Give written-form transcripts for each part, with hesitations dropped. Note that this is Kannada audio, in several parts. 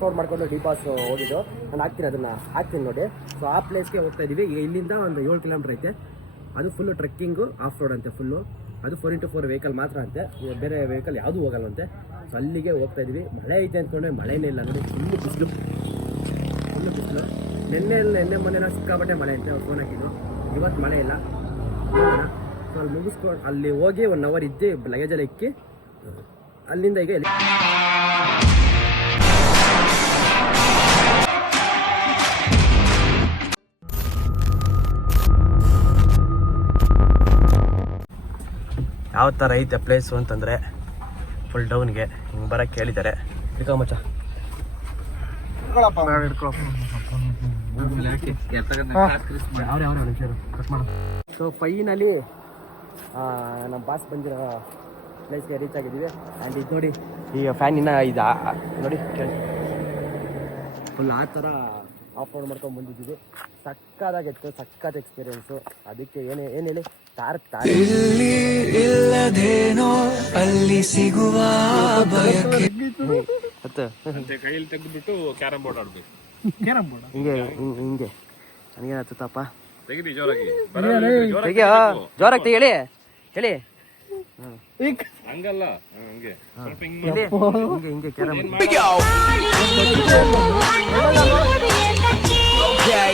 ಫೋನ್ ಮಾಡ್ಕೊಂಡು ಡಿ ಪಾಸ್ ಹೋಗಿದ್ದು ನಾನು ಹಾಕ್ತೀನಿ ನೋಡಿ. ಸೊ ಆ ಪ್ಲೇಸ್ಗೆ ಹೋಗ್ತಾ ಇದೀವಿ. ಈಗ ಇಲ್ಲಿಂದ ಒಂದು 7 ಕಿಲೋಮೀಟರ್ ಐತೆ. ಅದು ಫುಲ್ಲು ಟ್ರೆಕ್ಕಿಂಗು ಆಫ್ ರೋಡ್ ಅಂತೆ. ಫುಲ್ಲು ಅದು 4x4 ವೆಹಿಕಲ್ ಮಾತ್ರ ಅಂತೆ, ಬೇರೆ ವೆಹಿಕಲ್ ಯಾವುದೂ ಹೋಗಲ್ವಂತೆ. ಸೊ ಅಲ್ಲಿಗೆ ಹೋಗ್ತಾ ಇದೀವಿ. ಮಳೆ ಐತೆ ಅಂದ್ಕೊಂಡ್ರೆ ಮಳೆನೇ ಇಲ್ಲ ನೋಡಿ, ಫುಲ್ಲು ಬಿಸಿಲು. ನಿನ್ನೆ ಮೊನ್ನೆ ಸಿಕ್ಕಾಪಟ್ಟೆ ಮಳೆ ಅಂತೆ. ಅವ್ರು ಫೋನ್ ಹಾಕಿದ್ರು. ಇವತ್ತು ಮಳೆ ಇಲ್ಲ. ಸೊ ಅಲ್ಲಿ ಮುಗಿಸ್ಕೊಂಡು ಅಲ್ಲಿ ಹೋಗಿ 1 ಅವರ್ ಇದ್ದು ಲಗೇಜೆಲ್ಲ ಇಕ್ಕಿ ಅಲ್ಲಿಂದ ಈಗ ಯಾವ ಥರ ಐತೆ ಪ್ಲೇಸು ಅಂತಂದರೆ ಫುಲ್ ಡೌನ್ಗೆ ಹಿಂಗೆ ಬರೋಕ್ಕೆ ಹೇಳಿದ್ದಾರೆ. ಹಿಡ್ಕೊ ಮಚ್ಚ, ಸೊ ಫೈನಲಿ ನಮ್ಮ ಬಾಸ್ ಬಂದಿರೋ ಪ್ಲೇಸ್ಗೆ ರೀಚ್ ಆಗಿದ್ದೀವಿ. ಆ್ಯಂಡ್ ಇದು ನೋಡಿ, ಈ ಫ್ಯಾನಿನ ಇದು ನೋಡಿ ಫುಲ್ ಆ ಥರ ಆಫ್ ರೋಡ್ ಮಾಡ್ಕೊಂಡು ಬಂದಿದ್ದೀವಿ. ಸಕ್ಕದಾಗಿತ್ತು, ಸಕ್ಕತ್ ಎಕ್ಸ್ಪೀರಿಯೆನ್ಸು. ಅದಕ್ಕೆ ಏನು ಹೇಳಿ ಇಲ್ಲದೇನೋ ಅಲ್ಲಿ ಸಿಗುವ ಕೈಯಲ್ಲಿ ತೆಗೆದ್ಬಿಟ್ಟು ಕ್ಯಾರಂ ಬೋರ್ಡ್ ಆಡ್ಬೇಕು. ಹಿಂಗೆ ನನಗೆ ಹತ್ತಪ್ಪ. ತೆಗಿರಿ ಜೋರಾಗಿ, ಜೋರಾಗಿ ಹೇಳಿ ಹಂಗಲ್ಲ, ಹಂಗೆ ಹಿಂಗೆ ಕ್ಯಾರಂ.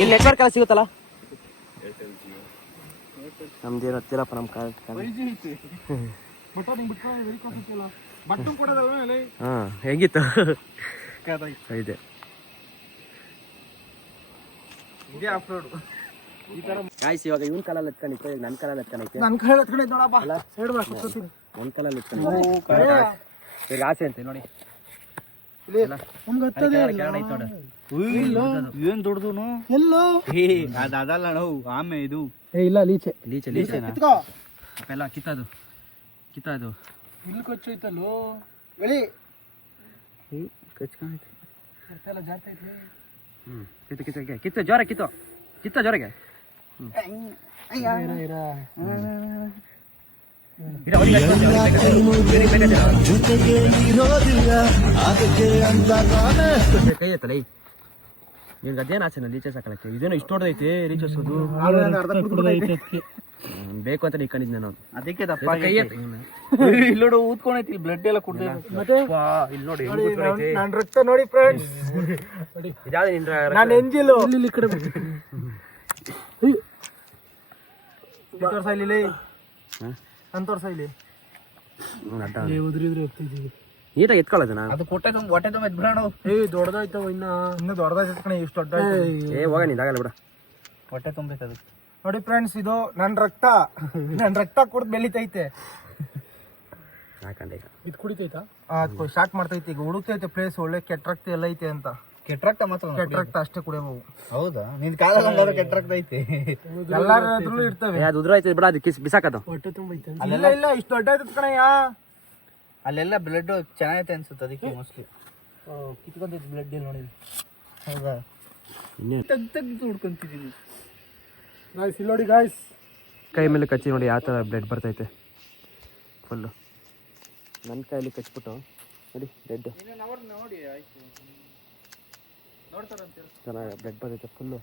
ಇಲ್ಲಿ ನೆಟ್ವರ್ಕ್ ಎಲ್ಲ ಸಿಗುತ್ತಲ್ಲ? ನಮ್ದೇನು ಹತ್ತಿರಪ್ಪ ನಮ್ಮ ಕಾಲ. ಹಾಂ, ಹೇಗಿತ್ತು ಇದೆ ಗಾಯ್ಸ್. ಇವಾಗ ಇವನ್ ಕಾಲಲ್ಲಿ ಎತ್ಕೊಂಡಿತ್ತು, ಈಗ ನನ್ನ ಕಾಲಲ್ಲಿ ಎತ್ಕೊಂಡೈತೆ. ನನ್ನ ಕಾಲಲ್ಲಿ ಎತ್ಕೊಂಡು ಈಗ ಆಸೆ ಅಂತೆ ನೋಡಿ. ಏನ್ ದೊಡ್ಡದು ಎಲ್ಲೋ ಅದಲ್ಲ ನಾವು ಆಮೆ ಇದು ಇಲ್ಲ ಲೀಚೆ ಎಲ್ಲ ಕಿತ್ತದು ಇಲ್ಲಿ ಕೊಚ್ಚೋಯ್ತಲ್ಲೋ ಗಳಿ ಕಚ್ಕೊಂಡೈತೆ ಜಾಸ್ತಿ ಐತಿ. ಕಿತ್ತ ಜ್ವರ ಕಿತ್ತ ಜ್ವರಗೆ ಕೈ ಎತ್ತಲ್ಲ. ನಿಮ್ಗೆ ಅದೇನು ಆಸೆನ ಲೀಚಸ್ ಹಾಕಳಕ್ಕೆ? ಇದೇನೋ ಇಷ್ಟು ಹೊಡೆದೈತೆ ಲೀಚಸ್ಸೋದು. ಬೇಕು ಅಂತ ಇಟ್ಕೊಂಡಿದ್ದೆ ನಾನು. ಅದಕ್ಕೆ ಕೈ ಇಲ್ಲೋಡು ಊದ್ಕೊಂಡೈತಿ, ಬ್ಲಡ್ ಎಲ್ಲ ಕುಡ್ದೆ. ಇಲ್ಲಿ ನೋಡಿ ನನ್ನ ರಕ್ತ ನೋಡಿ ಫ್ರೆಂಡ್ಸ್. ಇದಾದ ನಿನ್ನ ನಾನು ಎಂಜಿಲು ಇಲ್ಲಿ ಕಡೆ ಸಂತೋರ್ಸ ಇಲ್ಲಿ ನೀಟಾಗಿ ಎತ್ಕೊಳ್ಳೋದು. ನಾನು ಅದು ಹೊಟ್ಟೆ ತುಂಬ ಎದ್ಬಿಡೋಣ. ದೊಡ್ಡದಾಯ್ತವ ಇನ್ನು ದೊಡ್ಡದಾಯ್ತು ಕಣೆ, ಇಷ್ಟು ದೊಡ್ಡ ಹೋಗ ನಿಂದಾಗಲ್ಲ ಬಿಡ. ಹೊಟ್ಟೆ ತುಂಬೈತೆ ಅದು ನೋಡಿ ಫ್ರೆಂಡ್ಸ್. ಇದು ನನ್ನ ರಕ್ತ ಕುಡ್ದು ಬೆಳಿತೈತೆ. ಹಾಕಂಡೆ ಈಗ ಇದು ಕುಡಿತೈತಾ? ಸ್ಟಾರ್ಟ್ ಮಾಡ್ತೈತೆ ಈಗ. ಹುಡುಕ್ತೈತೆ ಪ್ಲೇಸ್ ಒಳ್ಳೆ. ಕೆಟ್ಟ ರಕ್ತ ಎಲ್ಲ ಐತೆ ಅಂತ. ಕೆಟ್ಟ ರಕ್ತ ಮಾತ್ರ, ಕೆಟ್ಟ ರಕ್ತ ಅಷ್ಟೇ ಕುಡಿಯಬಹುದು. ಹೌದಾ? ನಿನ್ ಕಾಲ ಕೆಟ್ಟ ರಕ್ತ ಐತೆ, ಎಲ್ಲಾದ್ರೂ ಇರ್ತವೆ. ಅದು ಉದ್ರ ಐತೆ ಬಿಡ, ಅದಕ್ಕೆ ಬಿಸಾಕದು. ಹೊಟ್ಟೆ ತುಂಬೈತೆ ಅಲ್ಲೆಲ್ಲ. ಇಲ್ಲ ಇಷ್ಟು ದೊಡ್ಡ ಐತೆ ಕಣಯ್ಯ. ಅಲ್ಲೆಲ್ಲ ಬ್ಲಡ್ ಚೆನ್ನಾಗೈತೆ ಅನ್ಸುತ್ತೆ, ಅದಕ್ಕೆ ಮೋಸ್ಟ್ಲಿ ಕಿತ್ಕೊಂತೈತೆ ಬ್ಲಡ್ ಇಲ್ಲಿ ನೋಡಿ. ಹೌದಾ? ತೆಗ್ದು ಹುಡ್ಕೊಂತಿದ್ದೀನಿ ಗಾಯ್ಸ್. ಇಲ್ಲಿ ನೋಡಿ ಗಾಯ್ಸ್, ಕೈ ಮೇಲೆ ಕಚ್ಚಿ ನೋಡಿ ಯಾವ ಥರ ಬ್ಲಡ್ ಬರ್ತೈತೆ ಫುಲ್ಲು. ನನ್ನ ಕೈಯಲ್ಲಿ ಕಚ್ಬಿಟ್ಟು ನೋಡಿ ಬ್ಲಡ್ ಚೆನ್ನಾಗಿ ಬ್ಲಡ್ ಬರ್ತೈತೆ ಫುಲ್ಲು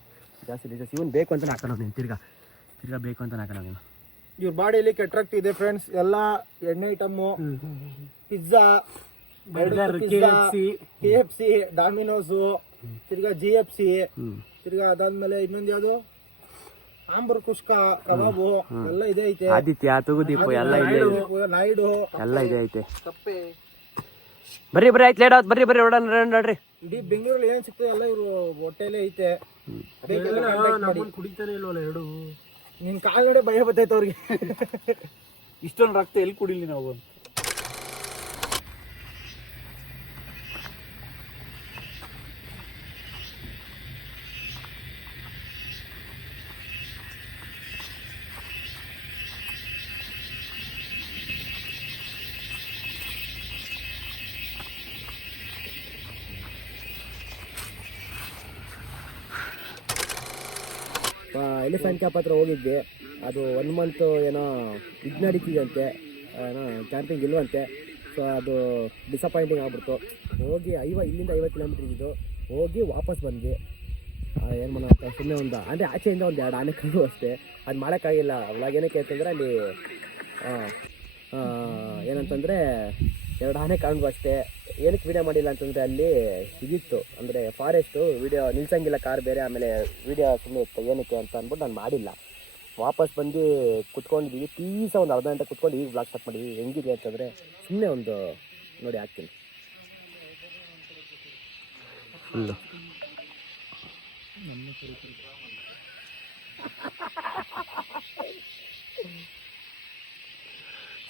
ಜಾಸ್ತಿ ಲೀಟರ್ಸ್. ಇವನು ಬೇಕು ಅಂತ ಹಾಕೋಣ ನೀನು, ತಿರ್ಗಾ ಬೇಕು ಅಂತ ಹಾಕೋಣ ನೀನು. ಇವ್ರ ಬಾಡಿಯಲ್ಲಿ ಕೆಟ್ಟ ರಕ್ತ ಇದೆ ಫ್ರೆಂಡ್ಸ್. ಎಲ್ಲ ಎಣ್ಣೆ ಐಟಮ್ಮು, ಪಿಜ್ಜಾ, KFC, ಡಾಮಿನೋಸು, ತಿರ್ಗಾ GFC, ತಿರ್ಗಾ ಅದಾದ್ಮೇಲೆ ಇನ್ನೊಂದು ಯಾವುದು ಆಂಬರ್ ಕುಷ್ಕ, ಕಬಾಬು ಎಲ್ಲ ಇದೆ ಐತೆ. ಆದಿತ್ಯ, ತೂಗುದೀಪ ಎಲ್ಲ ಇದೆ, ನಾಯ್ಡು ಎಲ್ಲ ಇದೆ ಐತೆ. ಕಪ್ಪೆ ಬರ್ರಿ ಆಯ್ತು, ಲೇಟ್ ಆಯ್ತು. ಬರ್ರಿ ನೋಡ್ರಿ. ಇಡೀ ಬೆಂಗಳೂರಲ್ಲಿ ಏನ್ ಸಿಗ್ತದೆ ಎಲ್ಲ ಇವರು ಹೊಟ್ಟೆಲೇ ಐತೆ. ಕುಡಿತಾನೆ ಇಲ್ವಲ್ಲ ಎರಡು. ನಿನ್ ಕಾಲ್ಗಡೆ ಭಯ ಬರ್ತೈತೆ ಅವ್ರಿಗೆ. ಇಷ್ಟೊಂದು ರಕ್ತ ಎಲ್ಲಿ ಕುಡಿಲಿ ನಾವು? ಎಲಿಫೆಂಟ್ ಕ್ಯಾಪ್ ಹತ್ರ ಹೋಗಿದ್ವಿ. ಅದು 1 ಮಂತ್ ಏನೋ ಇದು ನಡೀತಿದೆ ಅಂತೆ, ಏನೋ ಕ್ಯಾಂಪಿಂಗ್ ಇಲ್ವಂತೆ. ಸೊ ಅದು ಡಿಸಪಾಯಿಂಟಿಂಗ್ ಆಗ್ಬಿಡ್ತು. ಹೋಗಿ ಇಲ್ಲಿಂದ 50 ಕಿಲೋಮೀಟ್ರ್ ಇದ್ದು ಹೋಗಿ ವಾಪಸ್ ಬಂದ್ವಿ. ಏನು ಮಾಡೋಣ ಸುಮ್ಮನೆ ಅಂದರೆ ಆಚೆಯಿಂದ 2 ಆನೆ ಕಂಡು ಅಷ್ಟೇ. ಅದು ಮಾಡೋಕ್ಕಾಗಿಲ್ಲ. ಅವಾಗ ಏನಕ್ಕೆ ಅಂತಂದರೆ ಅಲ್ಲಿ ಏನಂತಂದರೆ 2 ಆನೆ ಕಾಣ್ಬು ಅಷ್ಟೇ. ಏನಕ್ಕೆ ವೀಡಿಯೋ ಮಾಡಿಲ್ಲ ಅಂತಂದರೆ ಅಲ್ಲಿ ಇದಿತ್ತು, ಅಂದರೆ ಫಾರೆಸ್ಟು, ವೀಡಿಯೋ ನಿಲ್ಸಂಗಿಲ್ಲ ಕಾರ್ ಬೇರೆ, ಆಮೇಲೆ ವೀಡಿಯೋ ಸುಮ್ಮನೆ ಇತ್ತು ಏನಕ್ಕೆ ಅಂತ ಅಂದ್ಬಿಟ್ಟು ನಾನು ಮಾಡಿಲ್ಲ. ವಾಪಸ್ ಬಂದು ಕುತ್ಕೊಂಡಿದ್ದೀವಿ. ಪೀಸ ಒಂದು ಅರ್ಧ ಗಂಟೆ ಕುತ್ಕೊಂಡು ಈಗ ಬ್ಲಾಗ್ ಸ್ಟಾರ್ಟ್ ಮಾಡಿದ್ವಿ. ಹೆಂಗಿದೆ ಅಂತಂದರೆ ಸುಮ್ಮನೆ ಒಂದು ನೋಡಿ ಹಾಕ್ತೀನಿ ಫುಲ್ಲು.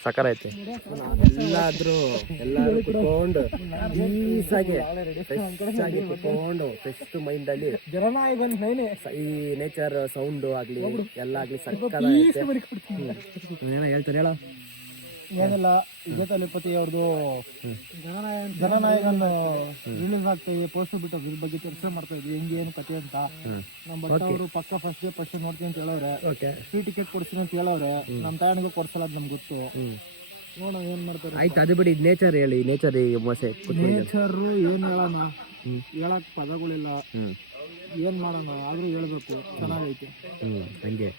ಸಕ್ಕರ ಐತೆ. ಎಲ್ಲಾದ್ರೂ ಕುತ್ಕೊಂಡು ಪೀಸಾಗಿ ಫ್ರೆಶ್ ಆಗಿ ಕುತ್ಕೊಂಡು ಫ್ರೆಶ್ ಮೈಂಡಲ್ಲಿ ಈ ನೇಚರ್ ಸೌಂಡು ಆಗಲಿ ಎಲ್ಲ ಆಗಲಿ ಸಕ್ಕರ ಐತೆ. ಏನೋ ಹೇಳ್ತಾರೆ ಹೇಳೋ. ಏನಿಲ್ಲ, ಇದೇ ತಲಪತಿ ಅವ್ರದ್ದು ಜನನಾಯಕನ್ ರಿಲೀಸ್ ಆಗ್ತಾ ಇದೆ, ಪೋಸ್ಟರ್ ಬಿಟ್ಟು ಇದ್ರ ಬಗ್ಗೆ ಚರ್ಚೆ ಮಾಡ್ತಾ ಇದ್ವಿ ಹೆಂಗೆ ಏನು ಕತೆ ಅಂತ. ನಮ್ಮ ಬಟ್ ಅವರು ಪಕ್ಕ ಫಸ್ಟ್ ನೋಡ್ತೀನಿ ಅಂತ ಹೇಳವ್ರೆ, ಫ್ರೀ ಟಿಕೆಟ್ ಕೊಡ್ತೀನಿ ಅಂತ ಹೇಳವ್ರೆ. ನಮ್ಮ ತಾಯನಿಗೂ ಕೊಡ್ಸಲ್ಲ ಅದು ನಮ್ಗೆ ಗೊತ್ತು. ನೋಡೋಣ ಏನ್ ಮಾಡ್ತಾರೆ. ಆಯ್ತು, ಅದು ಬಿಡಿ. ನೇಚರ್ ಹೇಳಿ, ನೇಚರ್ ಮೋಸೆ ನೇಚರ್ ಏನ್ ಹೇಳೋಣ, ಹೇಳಕ್ ಪದಗಳಿಲ್ಲ. ಏನ್ ಮಾಡೋಣ ಆದ್ರೂ ಹೇಳ್ಬೇಕು. ಚೆನ್ನಾಗೈತೆ. ಹಂಗೆ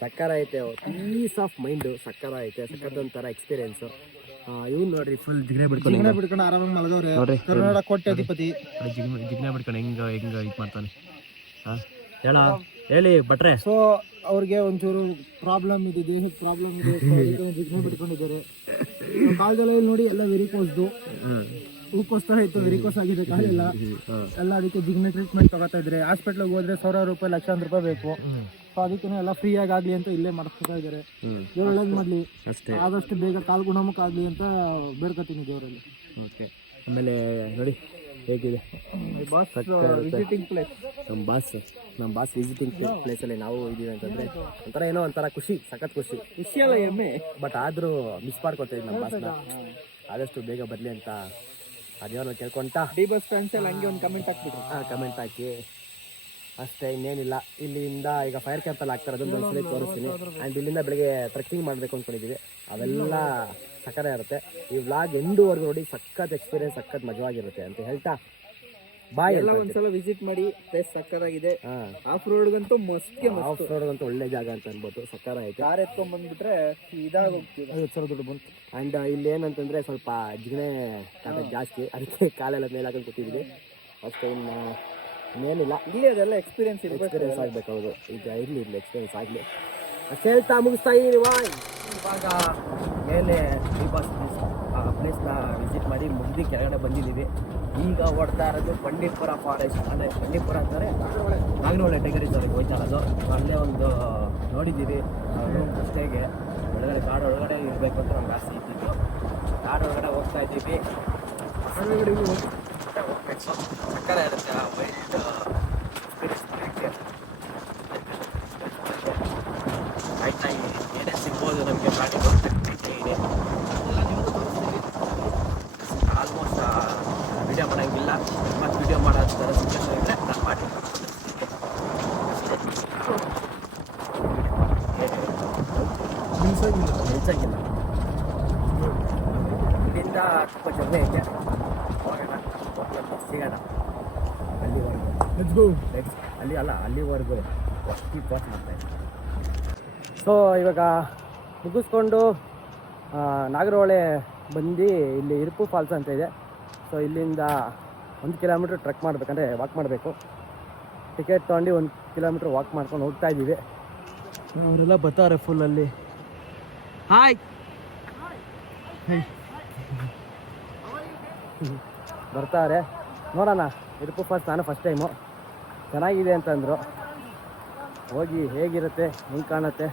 ಸಕ್ಕರ ಐತೆ. ಪೀಸ್ ಆಫ್ ಮೈಂಡು ಸಕ್ಕರ ಐತೆ. ಸಕ್ಕರದೊಂಥರ ಎಕ್ಸ್ಪೀರಿಯನ್ಸು. ಇವ್ನು ನೋಡ್ರಿ ಫುಲ್ ಜಿಗ್ನೆ ಬಿಡ್ಕೊಂಡು ಆರಾಮಾಗಿ ಮಲಗವ್ರೆ. ಕರ್ನಾಟಕ ಕೋಟ್ಯಾಧಿಪತಿ ಜಿಗ್ನೆ ಬಿಡ್ಕೊಂಡು ಹೆಂಗ ಇದು ಮಾಡ್ತಾನೆ. ಹೇಳಿ ಭಟ್ರೆ. ಸೊ ಅವ್ರಿಗೆ ಒಂಚೂರು ಪ್ರಾಬ್ಲಮ್ ಇದೆ, ದೇಹಕ್ಕೆ ಪ್ರಾಬ್ಲಮ್ ಇದೆ, ಜಿಗ್ನೆ ಬಿಟ್ಕೊಂಡಿದ್ದಾರೆ. ಕಾಲದಲ್ಲಿ ನೋಡಿ ಎಲ್ಲ ವೆರಿಕೋಸ್ದು ಹೂಕೋಸ್ ತರ ಇತ್ತು, ವೆರಿಕೋಸ್ ಆಗಿದೆ ಕಾಲೆಲ್ಲ. ಎಲ್ಲ ಅದಕ್ಕೆ ಜಿಗ್ನೆ ಟ್ರೀಟ್ಮೆಂಟ್ ತಗೋತಾ ಇದ್ರೆ. ಹಾಸ್ಪಿಟ್ಲಿಗೆ ಹೋದ್ರೆ 1,000 ರೂಪಾಯಿ, ಲಕ್ಷಾಂತರ ರೂಪಾಯಿ ಬೇಕು. ಸೊ ಅದಕ್ಕೆ ಎಲ್ಲ ಫ್ರೀ ಆಗ್ಲಿ ಅಂತ ಇಲ್ಲೇ ಮಾಡಿಸ್ತಾ ಇದ್ದಾರೆ. ಒಳ್ಳೇದು ಮಾಡ್ಲಿ, ಆದಷ್ಟು ಬೇಗ ಕಾಲು ಗುಣಮುಖ ಆಗ್ಲಿ ಅಂತ ಬೇಡ್ಕೊತೀನಿ ದೇವರಲ್ಲಿ. ಓಕೆ. ಆಮೇಲೆ ನೋಡಿ ಹೇಗಿದೆ ವಿಸಿಟಿಂಗ್ ಪ್ಲೇಸ್. ನಮ್ಮ ಬಾಸ್ ವಿಸಿಟಿಂಗ್ ಪ್ಲೇಸಲ್ಲಿ ನಾವು ಇದೀವಿ ಅಂತಂದರೆ ಒಂಥರ ಏನೋ ಒಂಥರ ಖುಷಿ, ಸಖತ್ ಖುಷಿ. ಖುಷಿಯಲ್ಲ ಹೆಮ್ಮೆ. ಬಟ್ ಆದರೂ ಮಿಸ್ ಮಾಡ್ಕೊತಾ ಇದ್ದೀವಿ ನಮ್ಮ ಬಾಸ್ನ. ಆದಷ್ಟು ಬೇಗ ಬರಲಿ ಅಂತ ಅದೇನೋ ಕೇಳ್ಕೊಂತ ಡಿ ಬಸ್ ಫ್ರೆಂಡ್ಸ್ ಎಲ್ಲ ಹಂಗೆ ಒಂದು ಕಮೆಂಟ್ ಹಾಕ್ಬಿಟ್ರು. ಕಮೆಂಟ್ ಹಾಕಿ ಅಷ್ಟೇ, ಇನ್ನೇನಿಲ್ಲ. ಇಲ್ಲಿಂದ ಈಗ ಫೈರ್ ಕ್ಯಾಂಪಲ್ಲಿ ಹಾಕ್ತಾರೆ, ಅದೊಂದು ಒಂದ್ಸಲ ತೋರಿಸ್ತೀನಿ. ಆ್ಯಂಡ್ ಇಲ್ಲಿಂದ ಬೆಳಗ್ಗೆ ಟ್ರೆಕ್ಕಿಂಗ್ ಮಾಡಬೇಕು ಅಂದ್ಕೊಂಡಿದ್ದೀವಿ. ಅವೆಲ್ಲ ಸಕ್ಕರೆ ಇರುತ್ತೆ. ಈ ವ್ಲಾಗ್ ಎಂಡುವರೆಗೂ ನೋಡಿ. ಸಖತ್ ಎಕ್ಸ್ಪೀರಿಯನ್ಸ್, ಸಖತ್ ಮಜವಾಗಿರುತ್ತೆ ಅಂತ ಹೇಳ್ತಾ ಬಾಯ್. ಎಲ್ಲ ಒಂದ್ಸಲ ವಿಸಿಟ್ ಮಾಡಿ, ಪ್ಲೇಸ್ ಸಕ್ಕತ್ತಾಗಿದೆ. ಆಫ್ ರೋಡ್ಗಂತೂ ಆಫ್ ರೋಡ್ಗಂತೂ ಒಳ್ಳೆ ಜಾಗ ಅಂತ ಅನ್ಬೋದು. ಸಕ್ಕರ ಐತೆ. ಕಾರ್ ಎತ್ಕೊಂಡ್ ಬಂದ್ಬಿಟ್ರೆ ಇದಾಗೋಗ್ತೀವಿ. 50,000 ದುಡ್ಡು ಬಂತು. ಆ್ಯಂಡ್ ಇಲ್ಲಿ ಏನಂತಂದರೆ ಸ್ವಲ್ಪ ಜಿಗಣೆ ಕಾಟ ಜಾಸ್ತಿ, ಅದಕ್ಕೆ ಕಾಲೆಲ್ಲ ಮೇಲೆ ಹಾಕೊಂಡು ಕೂತಿದ್ವಿ ಅಷ್ಟೇ. ಇನ್ನೇನಿಲ್ಲ. ಇಲ್ಲಿ ಅದೆಲ್ಲ ಎಕ್ಸ್ಪೀರಿಯನ್ಸ್ ಆಗಬೇಕು. ಹೌದು, ಈಗ ಇರಲಿ ಎಕ್ಸ್ಪೀರಿಯನ್ಸ್ ಆಗಲಿ ಅಷ್ಟು ಹೇಳ್ತಾ ಮುಗಿಸ್ತಾ ಇದ್ದೀನಿ. ಇವಾಗ ಮೇಲೆ ಪ್ಲೇಸ್ನ ವಿಸಿಟ್ ಮಾಡಿ ಮುಗಿದು ಕೆಳಗಡೆ ಬಂದಿದ್ದೀವಿ. ಈಗ ಓಡ್ತಾ ಇರೋದು ಬಂಡೀಪುರ ಫಾರೆಸ್ಟ್, ಅಂದರೆ ಬಂಡೀಪುರ ಅಂತಾರೆ ನಾಗರಹೊಳೆ ಟೈಗರ್ ರಿಸರ್ವ್ಗೆ ಹೋಗ್ತಾ ಇರೋದು. ಅಲ್ಲೇ ಒಂದು ನೋಡಿದ್ದೀವಿ ಅಷ್ಟೇಗೆ ಒಳಗಡೆ ಕಾಡು ಒಳಗಡೆ ಇರಬೇಕು ಅಂತ ನಮ್ಗೆ ಆಸೆ ಇದ್ದಿದ್ದು. ಕಾಡು ಒಳಗಡೆ ಹೋಗ್ತಾ ಇದ್ದೀವಿ. ಒಳಗಡೆ ಹೋಗ್ಬೇಕು, ಸಕ್ಕರೆ ಇರುತ್ತೆ. ಆಯ್ತಾ, ಏನೇ ಸಿಗ್ಬೋದು ನಮಗೆ ಪ್ರಾಣಿ ಇದೆ ಎಲ್ಲ ನಿಮಗೂ ತೋರಿಸ್ತೀವಿ. ಆಲ್ಮೋಸ್ಟ್ ವಿಡಿಯೋ ಮಾಡೋಂಗಿಲ್ಲ, ಮತ್ತು ವಿಡಿಯೋ ಮಾಡೋ ಥರ ಸಿಚುವೇಶನ್ ಇದ್ದರೆ ನಾನು ಮಾಡಿ ನಿಲ್ಸಂಗಿಲ್ಲ. ಇಲ್ಲಿಂದ ತುಂಬ ಜರ್ನಿ ಐತೆ. ಹೋಗೋಣ, ಸಿಗೋಣ ಅಲ್ಲಿವರೆಗೂ ಪಾಸ್ ಮಾಡ್ತಾಯಿದ್ದೆ. ಸೊ ಇವಾಗ ಮುಗಿಸ್ಕೊಂಡು ನಾಗರಹೊಳೆ ಬಂದು ಇಲ್ಲಿ ಇರುಪು ಫಾಲ್ಸ್ ಅಂತ ಇದೆ. ಸೊ ಇಲ್ಲಿಂದ 1 ಕಿಲೋಮೀಟ್ರ್ ಟ್ರೆಕ್ ಮಾಡಬೇಕಂದ್ರೆ ವಾಕ್ ಮಾಡಬೇಕು. ಟಿಕೆಟ್ ತೊಗೊಂಡು 1 ಕಿಲೋಮೀಟ್ರ್ ವಾಕ್ ಮಾಡ್ಕೊಂಡು ಹೋಗ್ತಾ ಇದ್ದೀವಿ. ಅವರೆಲ್ಲ ಬರ್ತಾರೆ ಫುಲ್ಲಲ್ಲಿ. ಹಾಯ್ ಬರ್ತಾರೆ. ನೋಡೋಣ, ಇರುಪು ಫಾಲ್ಸ್ ನಾನು ಫಸ್ಟ್ ಟೈಮು. ಚೆನ್ನಾಗಿದೆ ಅಂತಂದರು. ಹೋಗಿ ಹೇಗಿರುತ್ತೆ, ಹೆಂಗೆ ಕಾಣುತ್ತೆ.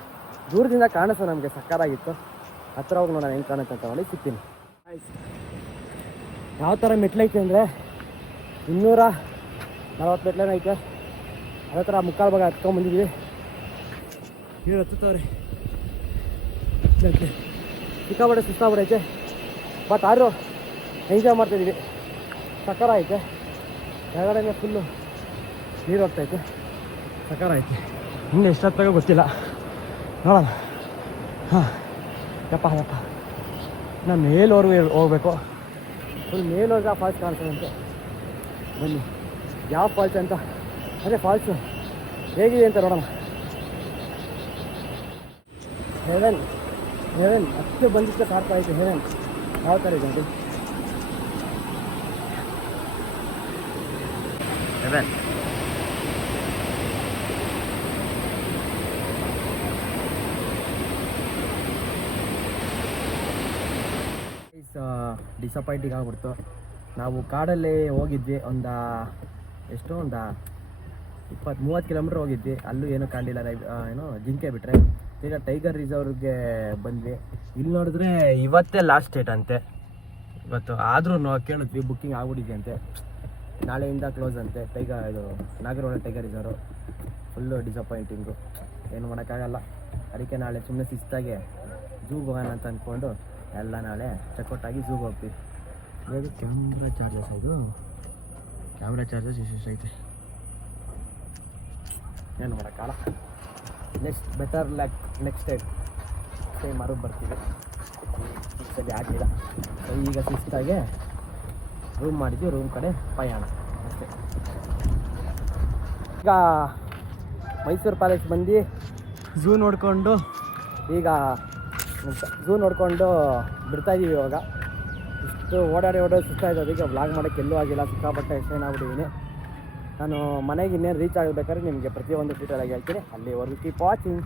ದೂರದಿಂದ ಕಾಣಿಸೋ ನಮಗೆ ಸಕ್ಕತ್ತಾಗಿತ್ತು. ಹತ್ರ ಹೋಗಿ ನೋಡೋಣ ಹೆಂಗೆ ಕಾಣುತ್ತೆ ಅಂತ ನೋಡಿ ಸಿಗ್ತೀನಿ. ಯಾವ ಥರ ಮೆಟ್ಲೈತೆ ಅಂದರೆ 240 ಮೆಟ್ಲೇನೋ ಐತೆ. ಅದೇ ಥರ ಮುಕ್ಕಾಲು ಭಾಗ ಹತ್ಕೊಂಡ್ಬಂದಿದ್ವಿ. ನೀರು ಹತ್ತುತ್ತವ್ರೆ, ಸಿಕ್ಕಾಬಟ್ಟೆ ಸುಸ್ತಾಗ್ಬಿಡೈತೆ. ಬಟ್ ಆದರೂ ಎಂಜಾಯ್ ಮಾಡ್ತಾಯಿದ್ದೀವಿ. ಸಕ್ಕರ ಐತೆ. ಕೆಳಗಡೆ ಫುಲ್ಲು ನೀರು ಹೋಗ್ತೈತೆ. ಸಕ್ಕರ ಐತೆ. ಇನ್ನು ಎಷ್ಟೊತ್ತಾಗ ಗೊತ್ತಿಲ್ಲ, ನೋಡೋಣ. ಹಾಂ, ಯಪ್ಪ ನಾನು ಮೇಲ್ವರೆಗೂ ಹೋಗ್ಬೇಕು. ಫುಲ್ ಮೇಲ್ವರೆಗೆ ಆ ಫಾಲ್ಸ್ ಕಾಣಿಸೋದಂತೆ. ಬನ್ನಿ ಯಾವ ಫಾಲ್ಸ್ ಅಂತ, ಅದೇ ಫಾಲ್ಸು ಹೇಗಿದೆ ಅಂತ ನೋಡೋಣ. ಹೆವೆನ್ ಹೆವೆನ್ ಅಷ್ಟು ಬಂದಿಷ್ಟು ಕಾಡ್ತಾ ಇತ್ತು. ಹೆವೆನ್ ಯಾವ ಥರ ಇದೆ ಅದು ಹೆವೆನ್. ಡಿಸಪಾಯಿಂಟಿಂಗ್ ಆಗ್ಬಿಡ್ತು. ನಾವು ಕಾಡಲ್ಲಿ ಹೋಗಿದ್ವಿ ಒಂದು 20-30 ಕಿಲೋಮೀಟ್ರ್ ಹೋಗಿದ್ವಿ. ಅಲ್ಲೂ ಏನೂ ಕಾಣಲಿಲ್ಲ. ಏನೋ ಜಿಂಕೆ ಬಿಟ್ಟರೆ ಈಗ ಟೈಗರ್ ರಿಸರ್ವ್ಗೆ ಬಂದ್ವಿ. ಇಲ್ಲಿ ನೋಡಿದ್ರೆ ಇವತ್ತೇ ಲಾಸ್ಟ್ ಡೇಟ್ ಅಂತೆ. ಇವತ್ತು ಆದರೂ ಕೇಳಿದ್ವಿ, ಬುಕ್ಕಿಂಗ್ ಆಗ್ಬಿಟ್ಟಿದೆ ಅಂತೆ. ನಾಳೆಯಿಂದ ಕ್ಲೋಸ್ ಅಂತೆ ಇದು ನಾಗರಹೊಳೆ ಟೈಗರ್ ರಿಸರ್ವ್. ಫುಲ್ಲು ಡಿಸಪಾಯಿಂಟಿಂಗು, ಏನು ಮಾಡೋಕ್ಕಾಗಲ್ಲ. ಅದಕ್ಕೆ ನಾಳೆ ಸುಮ್ಮನೆ ಶಿಸ್ತಾಗಿ ಝೂಗೆ ಹೋಗೋಣ ಅಂತ ಅಂದ್ಕೊಂಡು ಎಲ್ಲ ನಾಳೆ ಚೆಕ್ಔಟ್ ಆಗಿ ಝೂಗೆ ಹೋಗ್ತೀವಿ. ಇವಾಗ ಕ್ಯಾಮ್ರಾ ಚಾರ್ಜಸ್ ಎಷ್ಟೈತೆ ಏನು ಮಾಡೋಕ್ಕಾಗಲ್ಲ. ಬೆಟರ್ ಲಕ್ ನೆಕ್ಸ್ಟ್ ಟೈಮ್ ಮರು ಬರ್ತೀವಿ. ಸರಿ ಆಗಲಿಲ್ಲ. ಸೊ ಈಗ ಶಿಸ್ತಾಗೆ ರೂಮ್ ಮಾಡಿದ್ವಿ, ರೂಮ್ ಕಡೆ ಪಯಣ ಅಷ್ಟೇ. ಈಗ ಮೈಸೂರು ಪ್ಯಾಲೇಸ್ ಬಂದು ಝೂ ನೋಡಿಕೊಂಡು ಬಿಡ್ತಾಯಿದ್ದೀವಿ. ಇವಾಗ ಇಷ್ಟು ಓಡಾಡಿ ಸುಸ್ತಾಯಿದ್ದು, ಅದಕ್ಕೆ ವ್ಲಾಗ್ ಮಾಡೋಕ್ಕೆ ಎಲ್ಲೂ ಆಗಿಲ್ಲ. ಸಿಕ್ಕಾಪಟ್ಟೆ ಎಕ್ಸ್ಟೈನ್ ಆಗ್ಬಿಟ್ಟಿದ್ದೀನಿ. ನಾನು ಮನೆಗೆ ಇನ್ನೇನು ರೀಚ್ ಆಗಬೇಕಾದ್ರೆ ನಿಮಗೆ ಪ್ರತಿಯೊಂದು ಡೀಟೇಲಾಗಿ ಹೇಳ್ತೀನಿ. ಅಲ್ಲಿವರೆಗೂ ಕೀಪ್ ವಾಚಿಂಗ್.